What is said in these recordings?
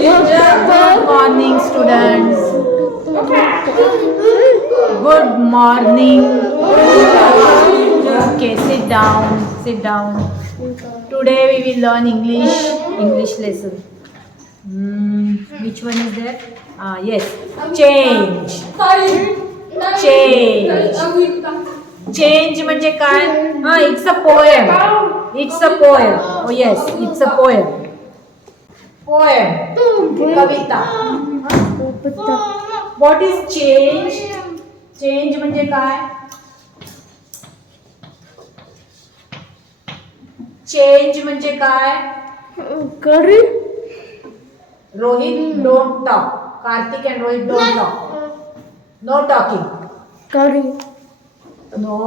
Good morning, students. Good morning. Okay, sit down. Sit down. Today we will learn English lesson. Which one is there? Yes. Change. Change. Change म्हणजे काय? It's a poem. It's a poem. Oh yes, it's a poem. Poem. Kavita. What is change? Change म्हणजे काय? Change म्हणजे काय? Rohit, don't talk. Karthik and Rohit, don't talk. No talking. No.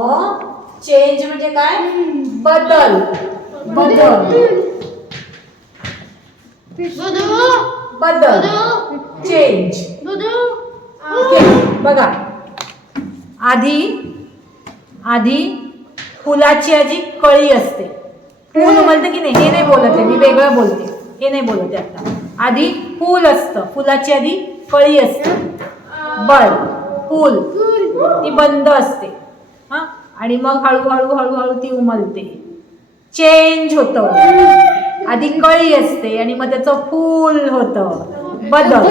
Change म्हणजे काय? बदल. बदल. Change. ओके, बघा. आधी फुलाची आजी कळी असते. फूल म्हणते की नाही, हे नाही बोलत आहे, मी वेगळं बोलते. हे नाही बोलत आहे आता. आधी फूल असतं, फुलाची आधी कळी असते. फूल ती बंद असते. आणि मग हळूहळू ती उमलते. चेंज होतं. आधी कळी असते आणि मग त्याचं फूल होतं. बदल.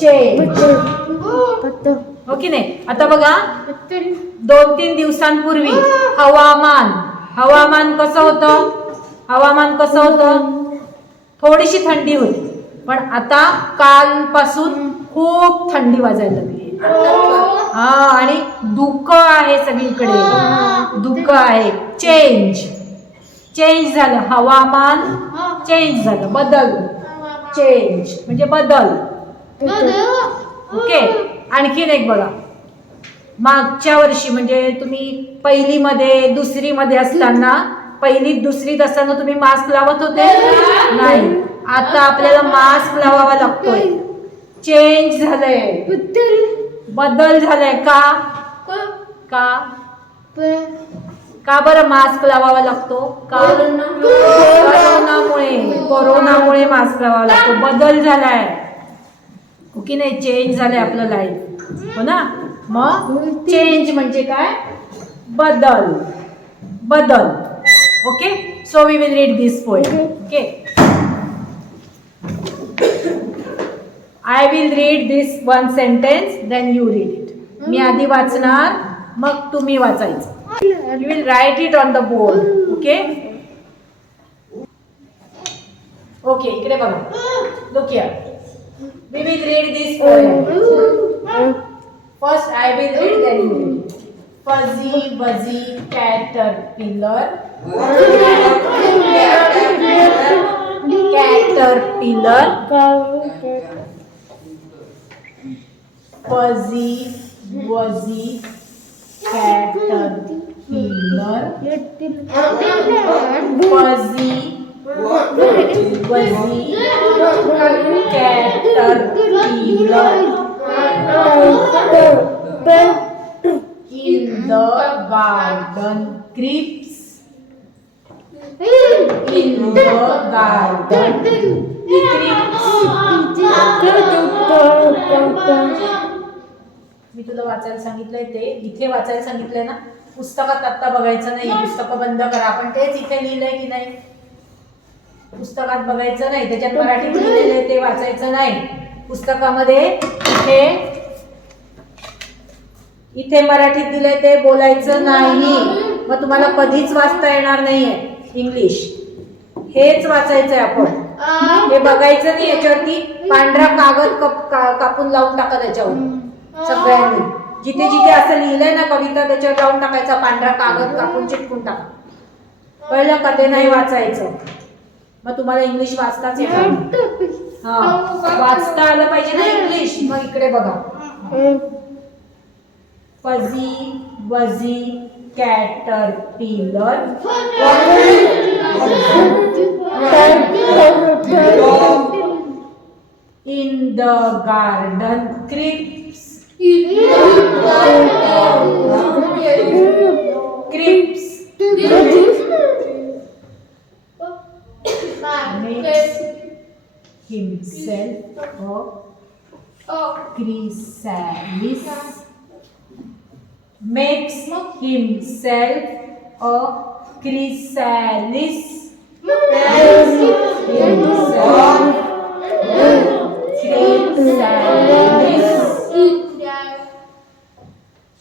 चेंज. हो की नाही? आता बघा, 2-3 दिवसांपूर्वी हवामान कसं होतं? थोडीशी थंडी होती, पण आता कालपासून खूप थंडी वाजायला लागली. आणि धुकं आहे सगळीकडे. धुकं आहे. चेंज झालं. हवामान चेंज झालं. बदल. चेंज म्हणजे बदल. ओके. आणखीन एक बघा, मागच्या वर्षी म्हणजे तुम्ही पहिलीमध्ये दुसरीमध्ये असताना, पहिलीत दुसरीत असताना तुम्ही मास्क लावत होते नाही. आता आपल्याला मास्क लावावा लागतोय. चेंज झालंय. बदल झालाय. का बरं मास्क लावावा लागतो? कोरोनामुळे मास्क लावावा लागतो. बदल झालाय. ओके नाही? चेंज झालंय आपलं लाईफ. हो ना? मग चेंज म्हणजे काय? बदल. Okay. So we will read this poem. Okay. I will read this one sentence, then you read it. मी आधी वाचणार, मग तुम्ही वाचायचं. You will write it on the board. Okay? Okay, इकडे बघा. Look here. We will read this poem. First I will read, then you read. Fuzzy wuzzy caterpillar. Fuzzy wuzzy caterpillar. Fuzzy wuzzy caterpillar in the garden creeps. In the garden creeps. मी तुला वाचायला सांगितलंय ते इथे वाचायला सांगितलंय ना. पुस्तकात आता बघायचं नाही. पुस्तकं बंद करा. आपण तेच इथे लिहिलंय की नाही? पुस्तकात बघायचं नाही. त्याच्यात मराठीत लिहिलेलं ते वाचायचं नाही. पुस्तकामध्ये इथे मराठीत दिलंय ते बोलायचं नाही. मग तुम्हाला कधीच वाचता येणार नाहीये इंग्लिश. हेच वाचायचंय आपण. हे बघायचं नाही. याच्यावरती पांढरा कागद कापून लावून टाका. त्याच्यावर सगळ्यांनी जिथे जिथे असं लिहिलंय ना कविता, त्याच्यावर लावून टाकायचा पांढरा कागद कापून चिटकून टाका. कळलं का? ते नाही वाचायचं. मग तुम्हाला इंग्लिश वाचताच येणार. वाचता आलं पाहिजे ना इंग्लिश. मग इकडे बघा. Fuzzy wuzzy caterpillar in the garden creeps. himself a chrysalis. Makes himself a chrysalis. Makes himself chrysalis.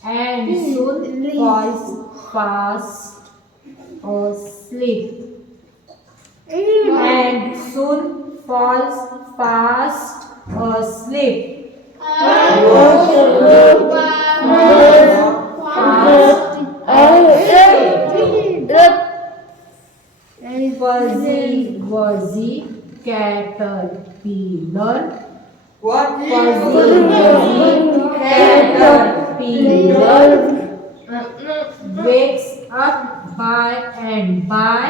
And soon falls fast asleep. And soon falls fast asleep. Fuzzy wuzzy caterpillar. Fuzzy wuzzy caterpillar wakes up by and by.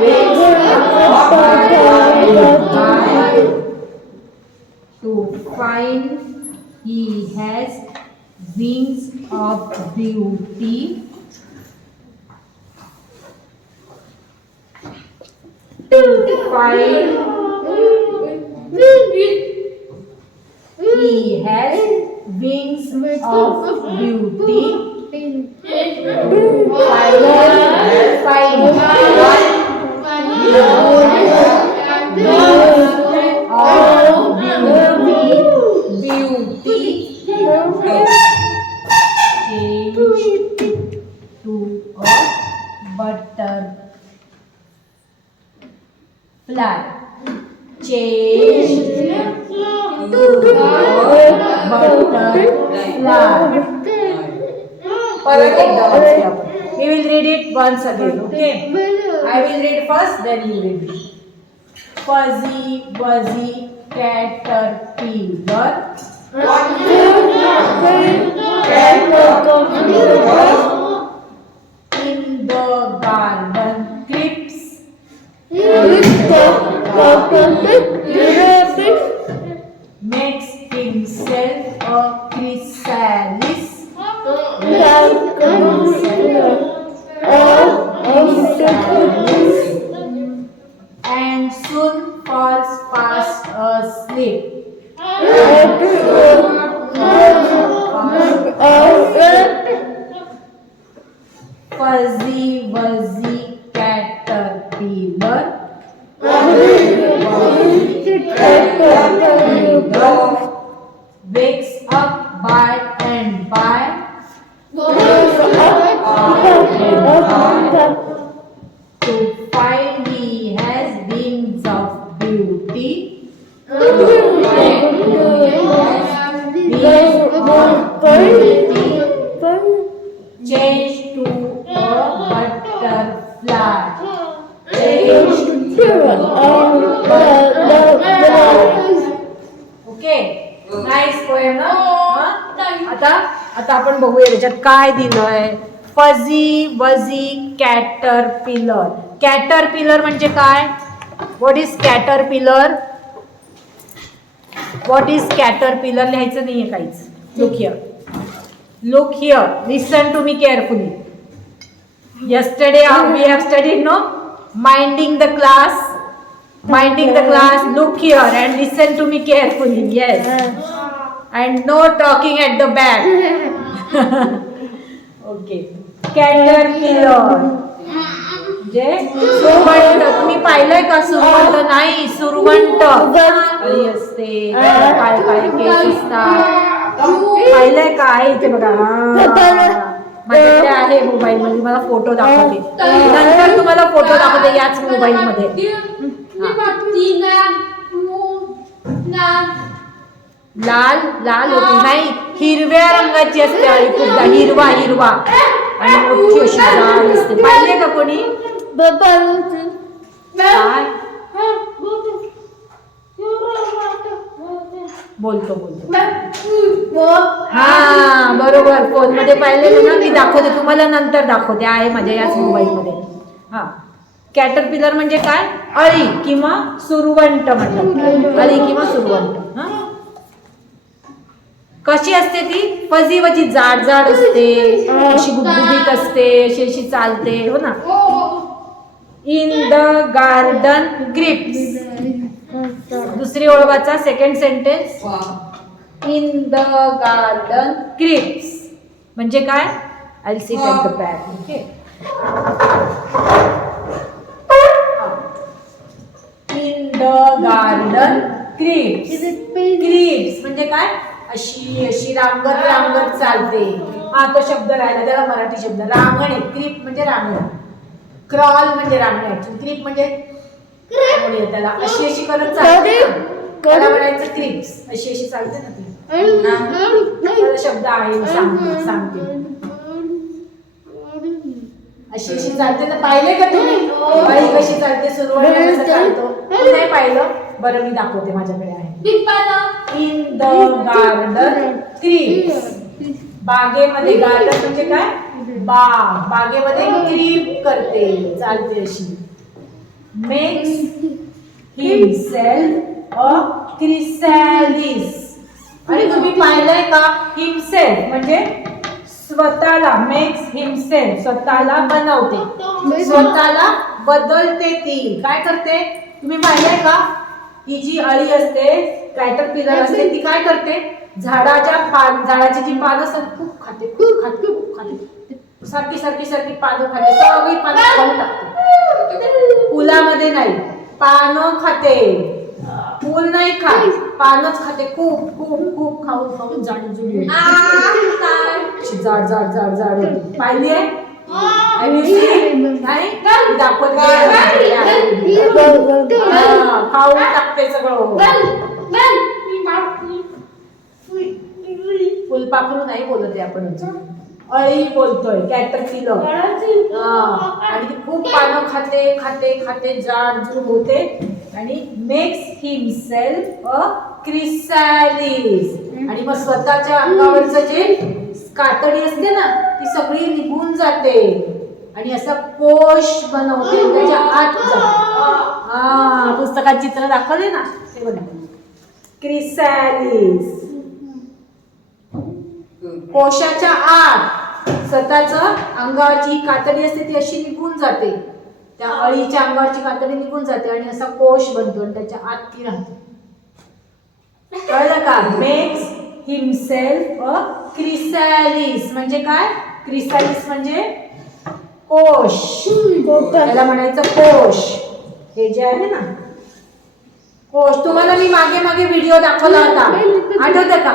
Wakes up by and by to find he has wings of beauty. To find he has wings of beauty. Change to butterfly. परत एकदा वाचूया आपण. We will read it once again, okay? I will read first, then you read it. Fuzzy wuzzy caterpillar. In the garden creeps. Makes himself a chrysalis. And soon falls fast asleep. Fuzzy wuzzy caterpillar. Wakes up by and by. To find he has wings of beauty. Change to a butterfly. Okay, nice poem ना. आता आपण बघूया याच्यात काय दिलंय. फझी wuzzy caterpillar. Caterpillar म्हणजे काय? What is caterpillar? What is caterpillar लिहायचं नाहीये काहीच. Look here, listen to me carefully. Yesterday we have studied, no? Minding the class. Look here and listen to me carefully. Yes. And no talking at the back. Okay. Caterpillar. जे सुरवंट. तुम्ही पाहिलंय का सुरवंट? नाही, सुरवंट अळी असते. काय काय केस असतात. पाहिलंय काय? इथे बघा. माझ्याकडे आहे मोबाईल मध्ये. मला फोटो दाखवते नंतर. तुम्हाला फोटो दाखवते याच मोबाईल मध्ये. लाल लाल होती नाही, हिरव्या रंगाची असते अळी. खूपदा हिरवा आणि मोठी अशी जाड असते. पाहिले का कोणी? बोलतो हा बरोबर. फोन मध्ये पाहिलेलं ना. मी दाखवते तुम्हाला, नंतर दाखवते. आहे माझ्या याच मोबाईल मध्ये. हा, कॅटरपिलर म्हणजे काय? अळी किंवा सुरवंट म्हणतात. अळी किंवा सुरवंट. हा, कशी असते ती? फजी वजी जाड असते, अशी गुबगुबीत असते, अशी चालते. हो ना. In the garden creeps. दुसरी ओळ वाचा. Second sentence. In the garden creeps म्हणजे काय? I will sit at the back. Okay. In the garden creeps. Creeps म्हणजे काय? अशी अशी रांगत रांगत चालते. हा तो शब्द राहिला, त्याला मराठी शब्द रांगणे. क्रीप म्हणजे रांगणे. क्रॉल म्हणजे रांगणे. क्रीप म्हणजे त्याला अशी अशी करत चालते ना, त्याला म्हणायचं क्रीप्स. अशी अशी चालते ना ती. त्याला शब्द आहे, सांगते. अशी अशी चालते ना. पाहिले का तुम्ही अळी कशी चालते? सुरुवातीला कसं चालतो? नाही पाहिलं? बरं मी दाखवते, माझ्याकडे आहे. In the garden creeps. बागेमध्ये. गार्डन म्हणजे काय? बाग. बागेमध्ये क्रीप करते, चालते अशी. Makes himself a chrysalis. आणि तुम्ही पाहिलंय का? हिमसेल्फ म्हणजे स्वतःला. मेक्स हिमसेल्फ स्वतःला बनवते, स्वतःला बदलते. ती काय करते? तुम्ही पाहिलंय का? ही जी अळी असते, कॅटरपिलर असते, ती काय करते? झाडाची जी पानं असतात खूप खाते, खूप खाते, खूप खाते. सारखी सारखी सारखी पानं खाते. सगळी पानं खाऊन टाकते. फुलामध्ये नाही, पानं खाते. फूल नाही खात, पानच खाते. खूप खूप खूप खाऊन खाऊन जाड जुळली. जाड जाड जाड जाड होती. पाहिली आहे? नाही दाखवते. खाऊन टाकते सगळं. फुलपाखरू नाही बोलत आहे आपण, अळी बोलतोय. कॅटरपिलर. आणि ती खूप पानं खाते खाते खाते, जाडजूड होते. आणि मेक्स हिमसेल्फ अ क्रिसॅलिस. आणि मग स्वतःच्या अंगावरचं जे कातडी असते ना, ती सगळी निघून जाते आणि असा कोश बनवते. त्याच्या आत जाते. पुस्तकात चित्र दाखवले ना, ते बघा. क्रिसॅलिस. कोशाच्या आत स्वतःच अंगावरची कातडी असते, ती अशी निघून जाते. त्या अळीच्या अंगावरची कातडी निघून जाते आणि असा कोश बनतो आणि त्याच्या आत ती राहते. कळलं का? मेक्स हिमसेल्फ अ क्रिसॅलिस म्हणजे काय? क्रिसॅलिस म्हणजे कोश. त्याला म्हणायचं कोश. हे जे आहे ना कोश, तुम्हाला मी मागे मागे व्हिडिओ दाखवला होता, आठवतं का?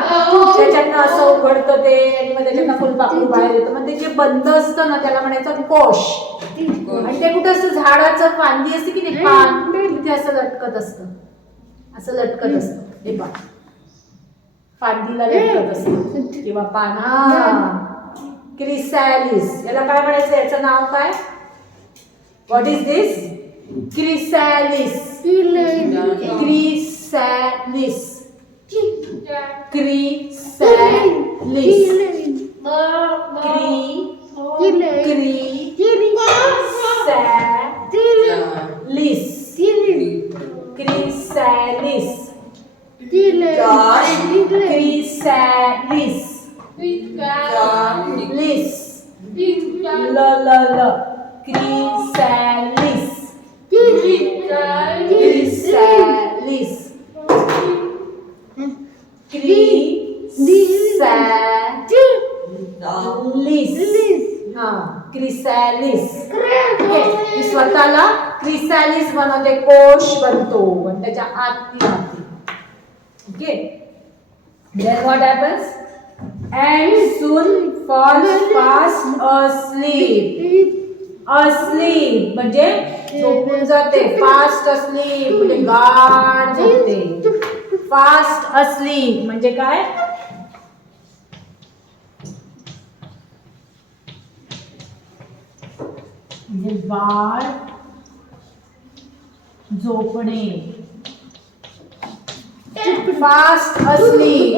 त्याच्यातनं असं उघडतं ते आणि मग त्याच्यातनं फुलपाखरू बाहेर येतं. मग ते जे बंद असतं ना, त्याला म्हणायचं कोश. आणि ते कुठं असतं? झाडाचं फांदी असते की नाही, पान, तिथे असं लटकत असतं. असं लटकत असतं. हे पहा, फांदीला लटकत असतं किंवा पान. क्रिसॅलिस. याला काय म्हणायचं? याचं नाव काय? What is this? Chrysalis. Chrysalis. Chrysalis. Chrysalis. Chrysalis. लिस. ल ल ल. क्रिसॅलिस. क्रिसॅलिस. क्रिसॅलिस. क्रिसॅलिस. स्वतःला क्रिसॅलिस बनवते, कोश बनतो आणि त्याच्या आत ती राहते. Okay. Then what happens? And soon falls fast asleep. Asleep म्हणजे झोपून जाते. फास्ट asleep म्हणजे गाढ झोपते. फास्ट asleep म्हणजे काय? म्हणजे गाढ झोपणे. फास्ट asleep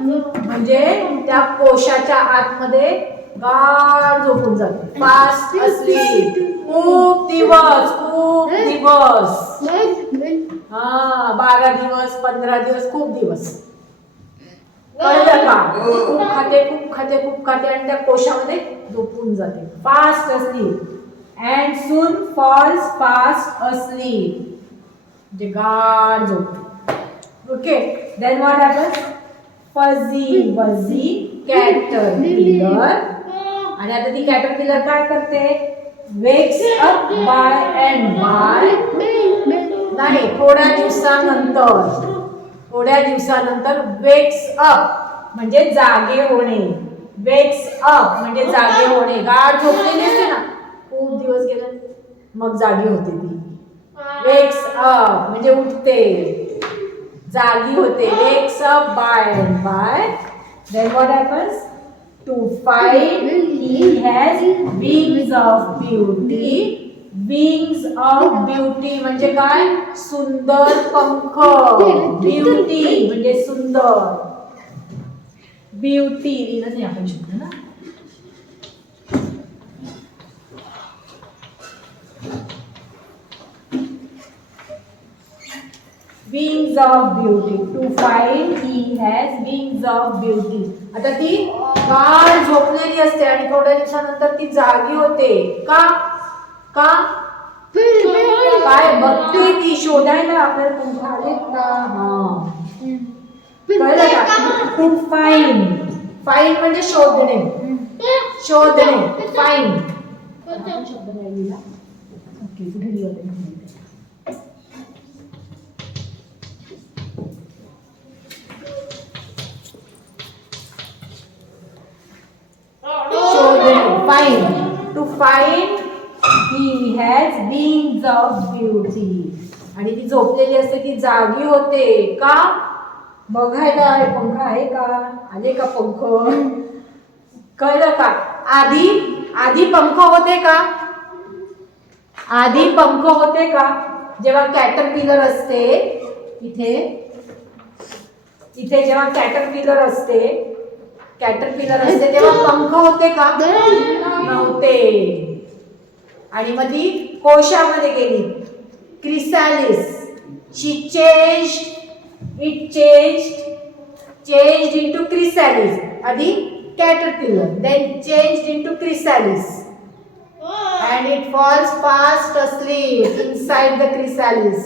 म्हणजे त्या कोशाच्या आतमध्ये गाढ झोपून जाते. Fast asleep. खूप दिवस, खूप दिवस. 12 दिवस, 15 दिवस, खूप दिवस. कळलं का? खूप खाते, खूप खाते, खूप खाते आणि त्या कोशामध्ये झोपून जाते. Fast asleep. And soon falls fast asleep. म्हणजे गाढ झोपते. Okay, then what happens? Fuzzy wuzzy caterpillar. आणि आता ती कॅटरपिलर काय करते? Wakes up by and by. नाही, थोड्या दिवसानंतर वेक्स अप म्हणजे जागे होणे. वेक्स अप म्हणजे जागे होणे. गाढ झोपलेली असते ना, खूप दिवस गेले मग जागी होते ती. वेक्स अप म्हणजे उठते, जागी होते. Wakes up by and by. Then what happens? To find he has wings of beauty. Wings of beauty म्हणजे काय? सुंदर पंख. ब्युटी म्हणजे सुंदर. ब्युटी लिहिलं नाही आपण शब्द ना. Wings of beauty. To find he has wings of beauty. आता ती गाढ झोपलेली असते आणि थोड्या दिवसानंतर ती जागी होते. का? का? काय बघते ती? शोधायला आपल्याला पंख आले का? हा, कळलं का? To find. फाइंड म्हणजे शोधणे. शोधणे. फाइंड. शब्द नाही लिहिला. ओके, कुठे लिहिलं? Find. To find he has wings of beauty. आणि ती झोपलेली असते, ती जागी होते. का? बघायला पंख आहे का? आले का पंख? कळलं का? आधी पंख होते का? आधी पंख होते का? जेव्हा कॅटरपिलर असते इथे जेव्हा कॅटरपिलर असते तेव्हा पंख होते का? नव्हते. आणि मग ती कोशामध्ये गेली. Chrysalis. She changed into chrysalis. आधी caterpillar, then changed into chrysalis. And it falls fast asleep inside the chrysalis.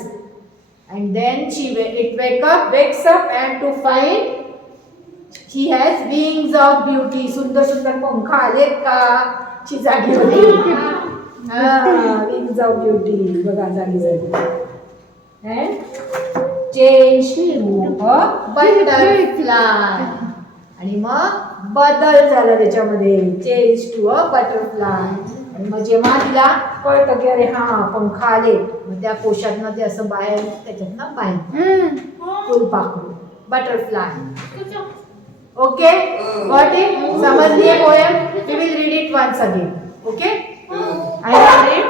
And then it wakes up and to find she has wings of beauty. सुंदर सुंदर पंख आलेत का? ची जागी होती. wings of beauty. बघा, जागी झाली. And change to a butterfly. आणि मग बदल झाला त्याच्यामध्ये. Change to a butterfly. आणि मग जेव्हा तिला कळतं की अरे हा पंख आले, मग त्या कोशातनं ते असं बाहेर, त्याच्यातनं बाहेर फुलपाखरू, बटरफ्लाय. Okay, got it? समजली आहे poem? We will read it once again. Okay, I will read.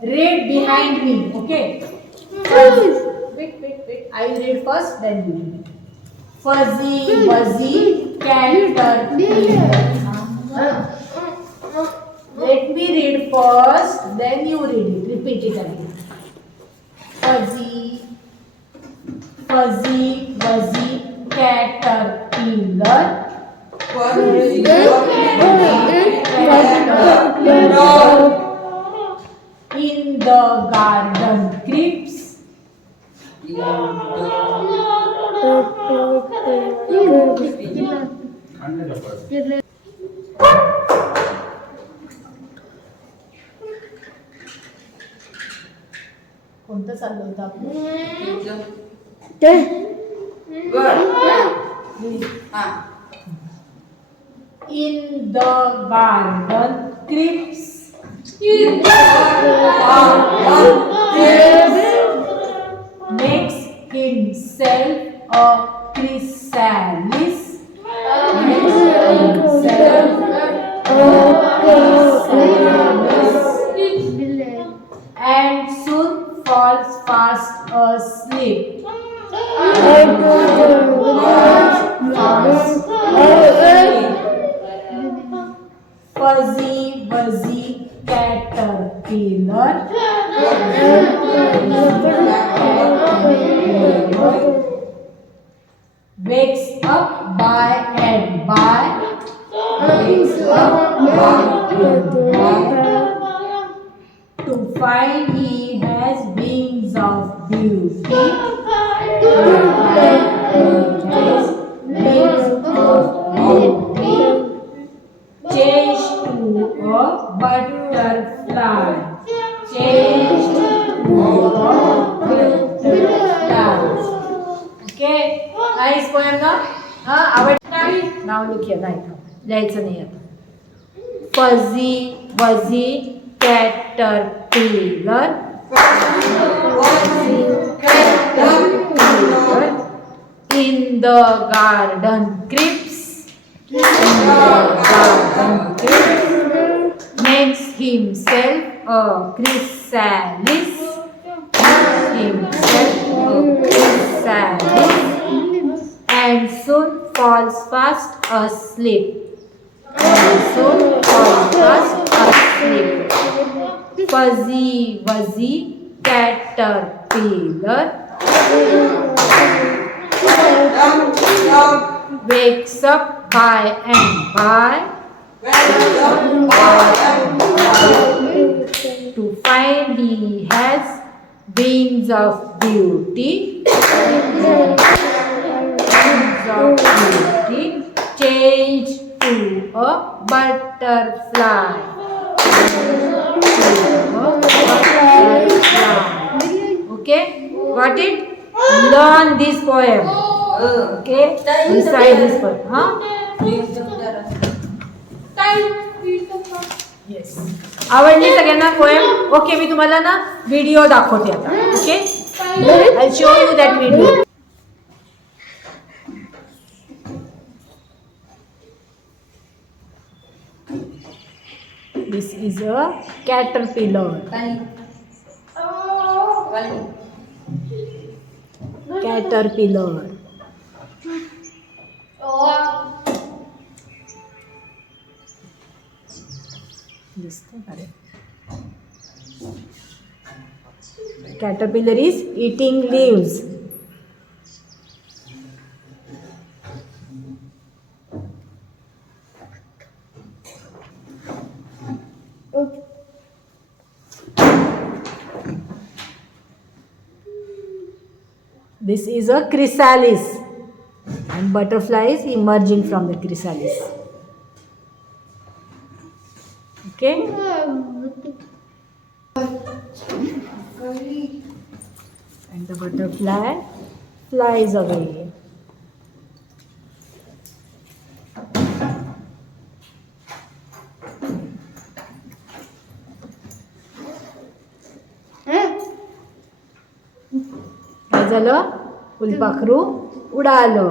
Read behind me. Okay, wait. I will read first, then you read. Fuzzy wuzzy caterpillar. Let me read first, then you read it. Repeat it again. Fuzzy wuzzy caterpillar. Fuzzy caterpillar. In the garden creeps. कोणतं चाललं होतं आपलं? In the garden creeps. Makes himself a chrysalis. And soon falls fast asleep. Fuzzy wuzzy caterpillar wakes up by and by. wakes up to find he has wings of beauty. Change to a butterfly. Change to a butterfly. Okay, nice poem ना? हाँ आवडतं. नाव लिखूया नाही लिहायचं नाही आता. Fuzzy wuzzy caterpillar. Fuzzy caterpillar in the garden creeps. Makes himself a chrysalis. And soon falls fast asleep. Fuzzy wuzzy caterpillar wakes up by and by to find he has wings of beauty. Change to a butterfly. Okay, got it? Learn this poem. Okay, recite this poem. Huh? Yes. आवडली सगळ्यांना poem? Okay, मी तुम्हाला ना video दाखवते आता. Okay, I show you that video. This is a caterpillar. Caterpillar. Caterpillar is eating leaves. This is a chrysalis, and butterfly is emerging from the chrysalis. Okay? And the butterfly flies away. काय झालं? फुलपाखरू उडालं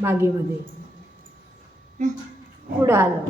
बागेमध्ये. उडालं.